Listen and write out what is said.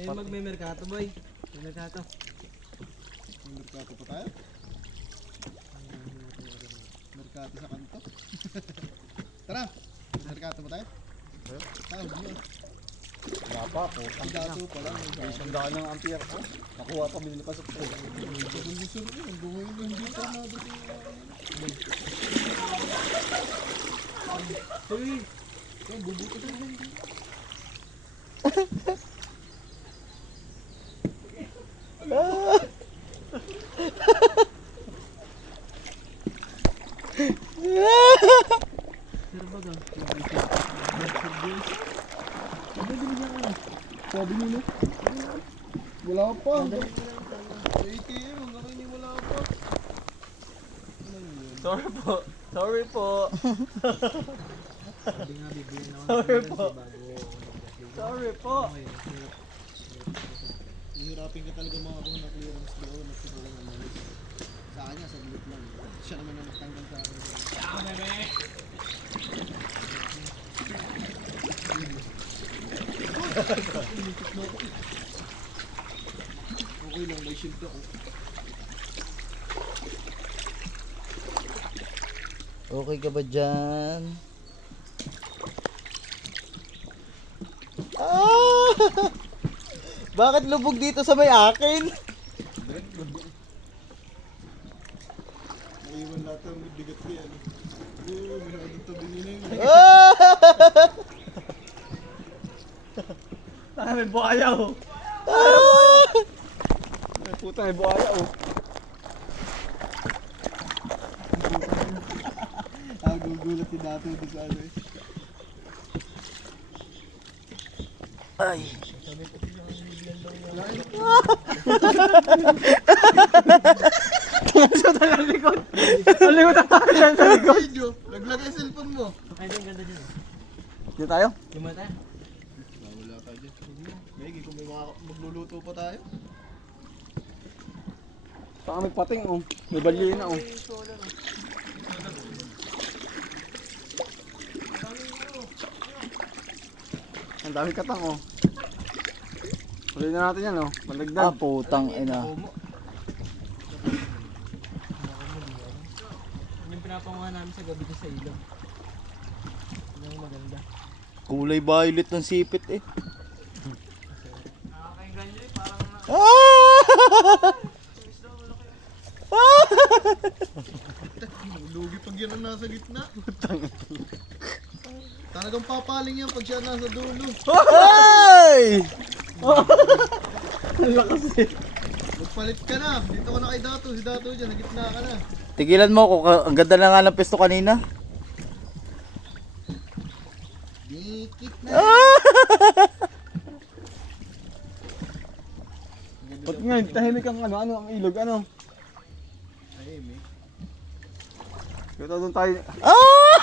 May merkato boy. May merkato. May merkato pa tayo? Merkato sa kanto. Tara! May merkato pa tayo? Tayo, yun. Wala pa po. Ang dato pa lang. Isang daan ng ampere ko. Nakuha pa, binili pa sa po. Ang gusto ko, ang gumayon lang dito na dito. Uy! Ang bubuto na lang dito. Sir baga. Sabi nyo na. Wala pa. ATM, hanggang ngayon wala pa. Sorry po. Sorry po. Sabi nga bibigyan ako Sorry ng po. bago. Sorry po. Hihirapin ka talaga mga kung na-clearance doon at siguro ng malis. Sa kanya, sa group lang. Siya naman ang nagtanggal sa akin. Okay lang, may shield ako. Okay ka ba dyan? Ah! Bakit lubog dito sa may akin? Naiwan lahat ang bigat ko yan. Oo, masyadong tabi nila yun. Ah! Ay, may buhaya oh. Ah! Ay, puta, may buhaya oh. Gugulat si Dato doon sa ano eh. Ay. Tumasot ang likod. Ang likod ang kanya sa likod. Video, naglagay yung cellphone mo. Ay, ang ganda dyan. Dito tayo? Lima tayo. Wala tayo dyan. Maybe kung may mga magluluto pa tayo. Saka may pating oh. May balye na oh. Ang dami katang oh. Huli na natin yan oh. Ah, Pandagdag. putang ina. Yung pinapanguha namin sa gabi sa ilog. Yung maganda. Kulay violet ng sipit eh. Nakakainggan nyo eh, parang Ah! Lugi pag yan ang nasa gitna. Talagang papaling yan pag siya nasa dulo. Ay! Ang lakas eh. Magpalit ka na. Dito ka na kay Dato. Si Dato dyan. Na gitna ka na. Tigilan mo ako. Ang ganda na nga ng pesto kanina. Dikit na. Ah! Ba't nga, tahimik ang ano ang ilog, ano? Ay, may. Kaya doon tayo. Ah!